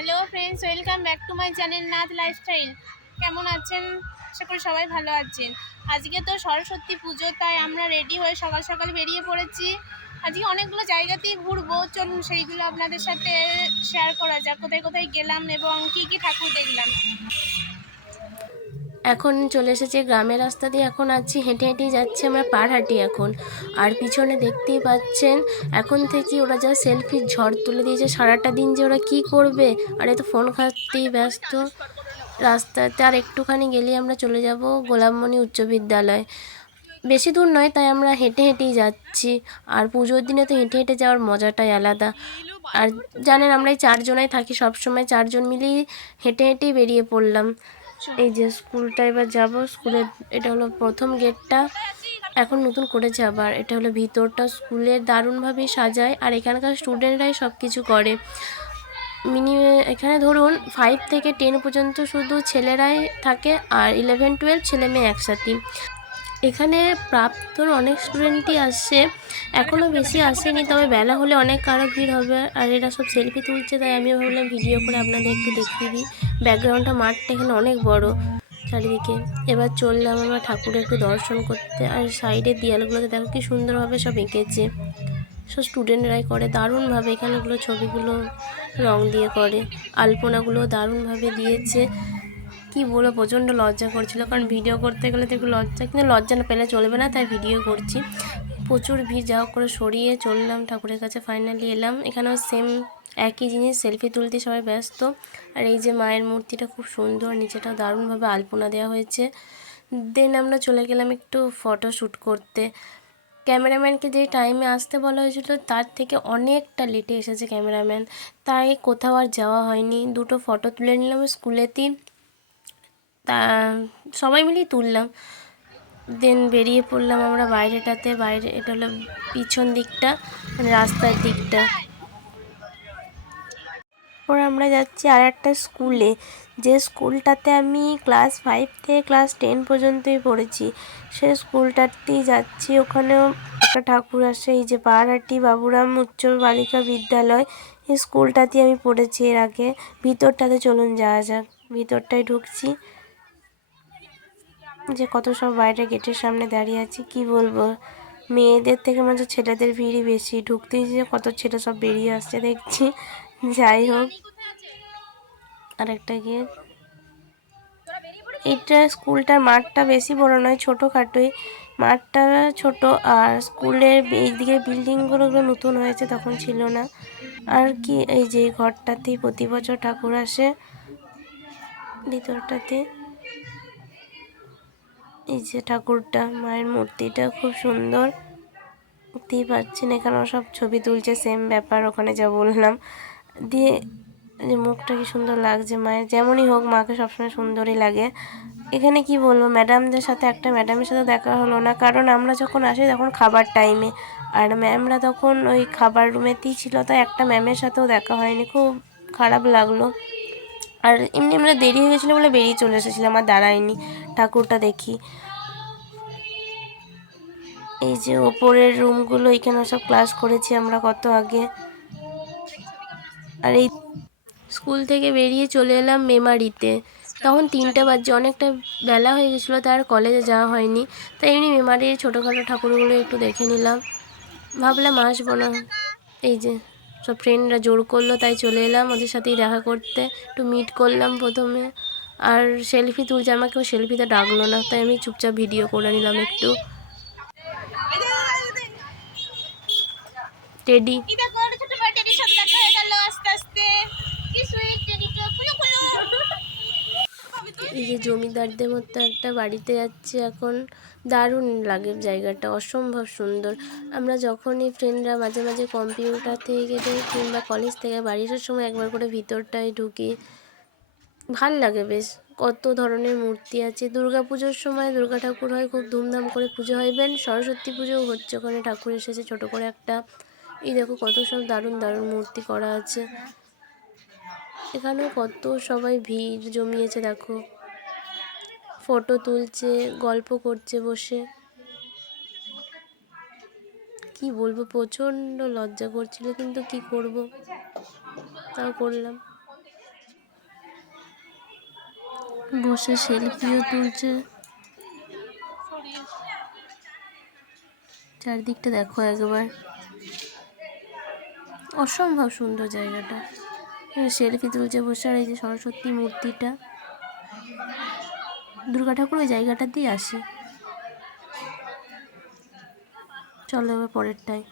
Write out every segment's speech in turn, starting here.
Hello friends, welcome back to my channel Nath lifestyle. কেমন আছেন? আশা করি সবাই ভালো আছেন। আজকে তো সরস্বতী পুজো, তাই আমরা রেডি হয়ে সকাল সকাল বেরিয়ে পড়েছি। আজকে অনেকগুলো জায়গাতেই ঘুরবো, চলুন সেইগুলো আপনাদের সাথে শেয়ার করা যাক। কোথায় কোথায় গেলাম এবং কি কি ঠাকুর দেখলাম। এখন চলে এসেছে গ্রামের রাস্তা দিয়ে, এখন আছি হেঁটে হেঁটেই যাচ্ছি আমরা পাড়হাটি এখন। আর পিছনে দেখতেই পাচ্ছেন এখন থেকে ওরা যা সেলফির ঝড় তুলে দিয়েছে, সারাটা দিন যে ওরা কি করবে, আর এ তো ফোন ঘাঁটতেই ব্যস্ত। রাস্তাতে আর একটুখানি গেলেই আমরা চলে যাব গোলাপমণি উচ্চ বিদ্যালয়। বেশি দূর নয়, তাই আমরা হেঁটে হেঁটেই যাচ্ছি। আর পুজোর দিনে তো হেঁটে হেঁটে যাওয়ার মজাটাই আলাদা। আর জানেন আমরা এই চারজনাই থাকি সবসময়, চারজন মিলেই হেঁটে হেঁটেই বেরিয়ে পড়লাম। এই যে স্কুলটা এবার যাব, স্কুলের এটা হলো প্রথম গেটটা, এখন নতুন করেছে আবার। এটা হলো ভিতরটা, স্কুলের দারুণভাবে সাজায় আর এখানকার স্টুডেন্টরাই সব কিছু করে। এখানে ধরুন 5 থেকে 10 পর্যন্ত শুধু ছেলেরাই থাকে, আর 11-12 ছেলে মেয়ে একসাথে। এখানে প্রাপ্তর অনেক স্টুডেন্টই আসছে, এখনও বেশি আসেনি, তবে বেলা হলে অনেক কারো ভিড় হবে। আর এরা সব সেলফি তুলছে, তাই আমিও ভাবলাম ভিডিও করে আপনাদের একটু দেখিয়ে দিই। ব্যাকগ্রাউন্ডটা মাঠটা এখানে অনেক বড় চারিদিকে। এবার চললাম আমরা ঠাকুরের একটু দর্শন করতে। আর সাইডের দেয়ালগুলোতে দেখো কি সুন্দরভাবে সব এঁকেছে, সব স্টুডেন্টরাই করে দারুণভাবে। এখানেগুলো ছবিগুলো রং দিয়ে করে, আলপনাগুলো দারুণভাবে দিয়েছে। কি বলবো, প্রচণ্ড লজ্জা করছিল, কারণ ভিডিও করতে গেলে তো একটু লজ্জা, কিন্তু লজ্জা না পেলে চলবে না, তাই ভিডিও করছি। প্রচুর ভিড়, যা হোক করে সরিয়ে চললাম ঠাকুরের কাছে, ফাইনালি এলাম। এখানেও সেম একই জিনিস, সেলফি তুলতে সবাই ব্যস্ত। আর এই যে মায়ের মূর্তিটা খুব সুন্দর, নিচেটাও দারুণভাবে আলপনা দেওয়া হয়েছে। দেন আমরা চলে গেলাম একটু ফটো শ্যুট করতে। ক্যামেরাম্যানকে যে টাইমে আসতে বলা হয়েছিল তার থেকে অনেকটা লেটে এসেছে ক্যামেরাম্যান, তাই কোথাও আর যাওয়া হয়নি। দুটো ফটো তুলে নিলাম স্কুলেতেই, তা সবাই মিলেই তুললাম। দেন বেরিয়ে পড়লাম আমরা বাইরেটাতে। বাইরে এটা হলো পিছন দিকটা, মানে রাস্তার দিকটা। পরে আমরা যাচ্ছি আর একটা স্কুলে, যে স্কুলটাতে আমি ক্লাস 5 থেকে ক্লাস 10 পর্যন্তই পড়েছি, সে স্কুলটাতেই যাচ্ছি। ওখানেও একটা ঠাকুর আসে, এই যে পাহাড়হাটি বাবুরাম উচ্চ বালিকা বিদ্যালয়, এই স্কুলটাতেই আমি পড়েছি এর আগে। ভিতরটাতে চলুন যাওয়া যাক, ভিতরটায় ঢুকছি। যে কত সব বাইরে গেটের সামনে দাঁড়িয়ে আছি, কি বলবো, মেয়েদের থেকে মনে হচ্ছে ছেলেদের ভিড়ই বেশি। ঢুকতেই যে কত ছেলে সব বেরিয়ে আসছে দেখছি। যাই হোক, আরেকটা গেট। এটা স্কুলটার মাঠটা বেশি বড় নয়, ছোটোখাটোই মাঠটা, ছোট। আর স্কুলের এইদিকে বিল্ডিংগুলো নতুন হয়েছে, তখন ছিল না। আর কি, এই যে ঘরটাতেই প্রতি বছর ঠাকুর আসে, ভিতরটাতে। এই যে ঠাকুরটা, মায়ের মূর্তিটা খুব সুন্দর, দেখতেই পাচ্ছেন। এখানেও সব ছবি তুলছে, সেম ব্যাপার ওখানে যা বললাম। দিয়ে যে মুখটা কি সুন্দর লাগছে মায়ের, যেমনই হোক মাকে সবসময় সুন্দরই লাগে। এখানে কি বলবো, ম্যাডামদের সাথে একটা ম্যাডামের সাথে দেখা হলো না, কারণ আমরা যখন আসি তখন খাবার টাইমে, আর ম্যামরা তখন ওই খাবার রুমেতেই ছিল, তাই একটা ম্যামের সাথেও দেখা হয়নি, খুব খারাপ লাগলো। আর এমনি আমরা দেরি হয়ে গেছিলো বলে বেরিয়ে চলে এসেছিলাম, আর দাঁড়াইনি ঠাকুরটা দেখি। এই যে ওপরের রুমগুলো, এখানে সব ক্লাস করেছি আমরা কত আগে। আর এই স্কুল থেকে বেরিয়ে চলে এলাম মেমারিতে। তখন 3টে বাজে, অনেকটা বেলা হয়ে গেছিলো, তাই আর কলেজে যাওয়া হয়নি। তাই এমনি মেমারির ছোটোখাটো ঠাকুরগুলো একটু দেখে নিলাম, ভাবলাম আসবো না। এই যে সব ফ্রেন্ডরা জোর করলো, তাই চলে এলাম ওদের সাথেই দেখা করতে। একটু মিট করলাম প্রথমে, আর সেলফি তুলছে, আমাকেও সেলফিতে ডাকলো না, তাই আমি চুপচাপ ভিডিও করে নিলাম একটু। টেডি, এই যে জমিদারদের মতো একটা বাড়িতে যাচ্ছে এখন, দারুণ লাগে জায়গাটা, অসম্ভব সুন্দর। আমরা যখনই ফ্রেন্ডরা মাঝে মাঝে কম্পিউটার থেকে গেলে কিংবা কলেজ থেকে বাড়ি আসার সময় একবার করে ভিতরটায় ঢুকি, ভাল লাগে বেশ। কত ধরনের মূর্তি আছে। দুর্গা পুজোর সময় দুর্গা ঠাকুর হয়, খুব ধুমধাম করে পুজো হয়। ইভেন সরস্বতী পুজোও হচ্ছে, ওখানে ঠাকুর এসেছে ছোটো করে একটা। এই দেখো কত সব দারুণ দারুণ মূর্তি করা আছে। এখানেও কত সবাই ভিড় জমিয়েছে, দেখো ফটো তুলছে, গল্প করছে বসে। কি বলবো, প্রচণ্ড লজ্জা করছিল, কিন্তু কি করব, তাও করলাম। বসে সেলফিও তুলছে। চারদিকটা দেখো একবার, অসম্ভব সুন্দর জায়গাটা। সেলফি তুলছে বসে। আর এই যে সরস্বতী মূর্তিটা, দুর্গা ঠাকুর ওই জায়গাটাতেই আসে। চলো এবার পরেরটায়।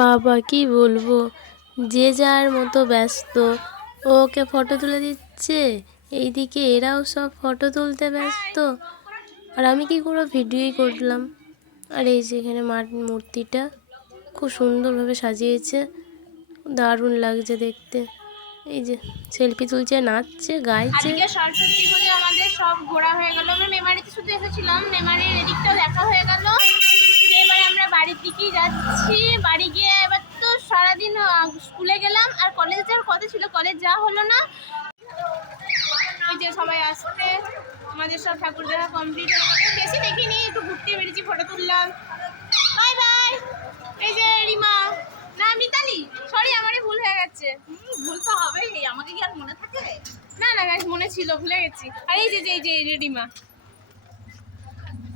বাবা কি বলবো, যে যার মতো ব্যস্ত। ওকে ফটো তুলে দিচ্ছে, এইদিকে এরাও সব ফটো তুলতে ব্যস্ত, আর আমি কি করে ভিডিওই করলাম। আর এই যে এখানে মূর্তিটা খুব সুন্দরভাবে সাজিয়েছে, দারুণ লাগছে দেখতে। এই যে সেলফি তুলছে, নাচছে, গাইছে। আজকে সরস্বতী পুজো আমাদের সব ঘোরা হয়ে গেল। আমরা মেমারিতে শুধু এসেছিলাম, মেমারির এদিকটাও দেখা হয়ে গেল। এবারে আমরা বাড়ির দিকেই যাচ্ছি। বাড়ি গিয়ে এবার তো সারাদিন স্কুলে গেলাম, আর কলেজে যাওয়ার কথা ছিল, কলেজ যাওয়া হলো না। এই যে সবাই আসছে, আমাদের সব ঠাকুর দেখা কমপ্লিট হয়ে গেল। বেশি দেখিনি, একটু ঘুরতে বেরিয়েছি, ফটো তুললাম। Bye bye. এই যে রিমা, না মিতালি, সরি আমারই ভুল হয়ে গেছে। ভুল তো হবেই, আমাকে কি আর মনে থাকে? না না গাইস, মনে ছিল, ভুলে গেছি। আর এই যে এই যে রিমা,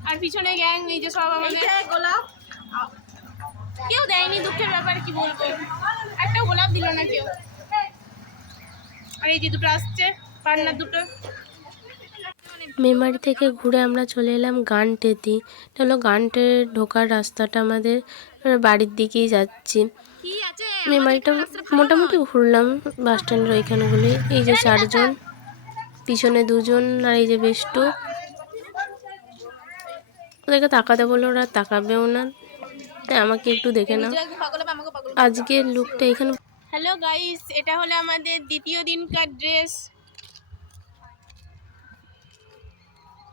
আর পিছনে গ্যাং, এই যে সব আমাদের। গোলাপ কেউ দেয়নি, দুঃখের ব্যাপার, কি বলবো, একটা গোলাপ দিল না কেউ। আর এই যে দুটো আসছে, পান্নার দুটো। মেমারি থেকে ঘুরে আমরা চলে এলাম গানটেতে। এটা হলো গানটে ঢোকার রাস্তাটা আমাদের, বাড়ির দিকেই যাচ্ছি। মেমারিটা মোটামুটি ঘুরলাম, বাস স্ট্যান্ডের ওইখানগুলি। এই যে চারজন, পিছনে দুজন, আর এই যে বেষ্টু। ওদেরকে তাকাতে বললো, ওরা তাকাবেও না, তাই আমাকে একটু দেখে নাও। আজকের লুকটা এখানে। হ্যালো গাইস, এটা হলো আমাদের দ্বিতীয় দিনকার ড্রেস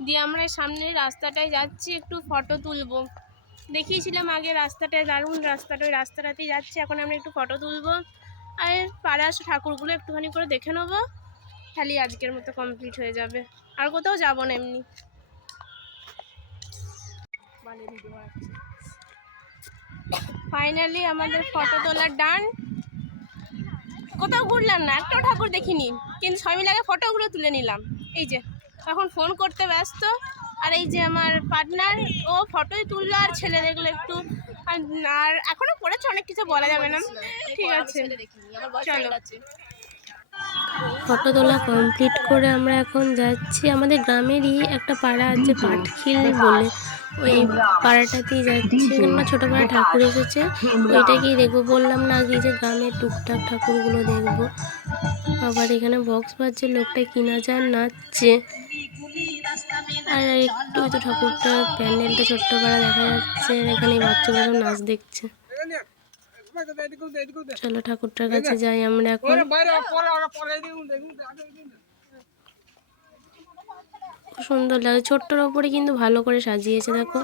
দিয়ে আমরা সামনের রাস্তাটায় যাচ্ছি, একটু ফটো তুলবো। দেখিয়েছিলাম আগে রাস্তাটায়, দারুণ রাস্তাটা, ওই রাস্তাটাতেই যাচ্ছি। এখন আমরা একটু ফটো তুলবো, আর পাড়ার ঠাকুরগুলো একটুখানি করে দেখে নেবো, খালি আজকের মতো কমপ্লিট হয়ে যাবে। আর কোথাও যাবো না এমনি। ফাইনালি আমাদের ফটো তোলার ডান। কোথাও ঘুরলাম না, একটাও ঠাকুর দেখিনি, কিন্তু সবাই মিলে আগে ফটোগুলো তুলে নিলাম। এই যে এখন ফোন করতে ব্যস্ত। আর এই যে আমার পার্টনার, ও ফটোই তুললো, আর ছেলে দেখলো একটু। আর এখনো পড়েছে, অনেক কিছু বলা যাবে না। ঠিক আছে, চলো। ফটো তোলা কমপ্লিট করে আমরা এখন যাচ্ছি, আমাদের গ্রামেরই একটা পাড়া আছে পাটখিল বলে, ওই পাড়াটাতেই যাচ্ছি। এখানে ছোটো পাড়া ঠাকুর এসেছে, ওইটাকেই দেখবো। বললাম না আগে যে গ্রামের টুকটাক ঠাকুরগুলো দেখবো। আবার এখানে বক্স বাজছে, লোকটা কিনা যান নাচছে। আর একটু তো ঠাকুরটার প্যান্ডেলটা ছোট্ট পাড়া দেখা যাচ্ছে, আর এখানে বাচ্চাগুলো নাচ দেখছে। চলো ঠাকুরটার কাছে যাই আমরা এখন। খুব সুন্দর লাগে, ছোট্টর ওপরে কিন্তু ভালো করে সাজিয়েছে, দেখো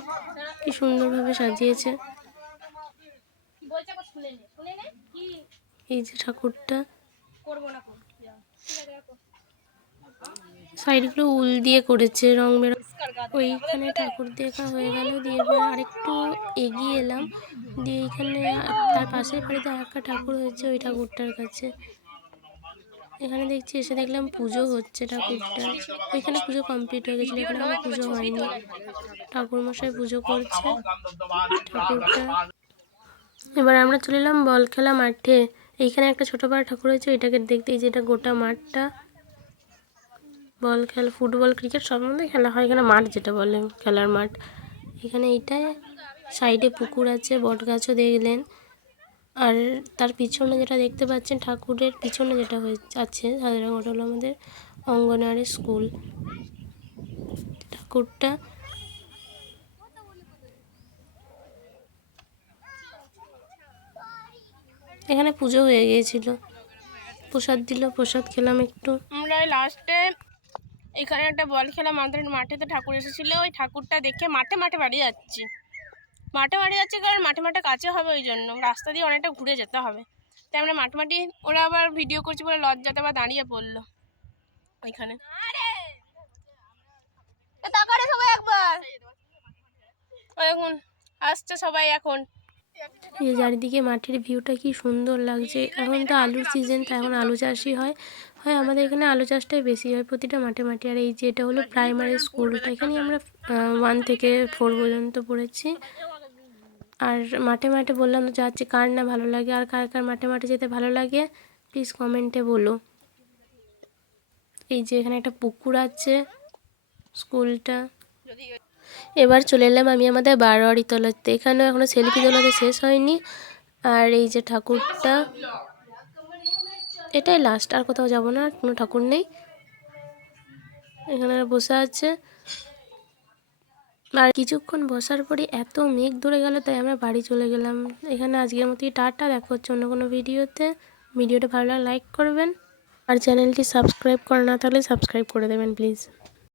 কি সুন্দরভাবে সাজিয়েছে। এই যে ঠাকুরটা, সাইডগুলো উল দিয়ে করেছে, রং বেরং। ওইখানে ঠাকুর দেখা হয়ে গেল, দিয়ে এবার আরেকটু এগিয়ে এলাম, দিয়ে এইখানে তার পাশের বাড়িতে একটা ঠাকুর হয়েছে, ওই ঠাকুরটার কাছে। এখানে দেখছি, এসে দেখলাম পুজো হচ্ছে ঠাকুরটা। ওইখানে পুজো কমপ্লিট হয়ে গেছিলো, এখানে আমার পুজো হয়নি, ঠাকুরমশাই পুজো করছে ঠাকুরটা। এবার আমরা চলে এলাম বল খেলা মাঠে। এইখানে একটা ছোটো পাড়া ঠাকুর হয়েছে, ওইটাকে দেখতে। এই যেটা গোটা মাঠটা বল খেলা, ফুটবল ক্রিকেট সব মধ্যে খেলা হয় এখানে, মাঠ যেটা বলে খেলার মাঠ। এখানে এইটায় সাইডে পুকুর আছে, বট গাছও দেখলেন। আর তার পিছনে যেটা দেখতে পাচ্ছেন, ঠাকুরের পিছনে যেটা আছে সাধারণ, ওটা হলো আমাদের অঙ্গনওয়াড়ি স্কুল। ঠাকুরটা এখানে পুজো হয়ে গিয়েছিল, প্রসাদ দিল, প্রসাদ খেলাম একটু। আমরা লাস্টে এখানে একটা বল খেলা মাঠেতে ঠাকুর এসেছিল, ওই ঠাকুরটা দেখে মাঠে বাড়ি যাচ্ছি। কারণ মাঠে কাছে হবে, ওই জন্য রাস্তা দিয়ে অনেকটা ঘুরে যেতে হবে, তাই আমরা মাঠে। ওরা আবার ভিডিও করছি বলে লজ্জাতে আবার দাঁড়িয়ে পড়লো ওইখানে। সবাই একবার এখন আসছে, সবাই এখন এই যে চারিদিকে মাঠের ভিউটা কি সুন্দর লাগছে। এখন তো আলুর সিজন, তাই এখন আলু চাষই হয়। আমাদের এখানে আলু চাষটাই বেশি হয় প্রতিটা মাঠে মাঠে। আর এই যে এটা হলো প্রাইমারি স্কুলটা, এখানেই আমরা 1 থেকে 4 পর্যন্ত পড়েছি। আর মাঠে মাঠে বললাম তো যাচ্ছি, কার না ভালো লাগে আর কার কার মাঠে মাঠে যেতে ভালো লাগে প্লিজ কমেন্টে বলো। এই যে এখানে একটা পুকুর আছে স্কুলটা। এবার চলে এলাম আমি আমাদের বারোয়ারি তলাতে, এখানেও এখনো সেলফি তোলাতে শেষ হয়নি। আর এই যে ঠাকুরটা, এটাই লাস্ট, আর কোথাও যাব না, আর কোনো ঠাকুর নেই। এখানে বসে আছে। আর কিছুক্ষণ বসার পরে এত মেঘ ধরে গেল, তাই আমরা বাড়ি চলে গেলাম। এখানে আজকের মতোই টাটা, দেখা হচ্ছে অন্য কোনো ভিডিওতে। ভিডিওটা ভালো লাগলে লাইক করবেন, আর চ্যানেলটি সাবস্ক্রাইব করা না থাকলে সাবস্ক্রাইব করে দেবেন প্লিজ।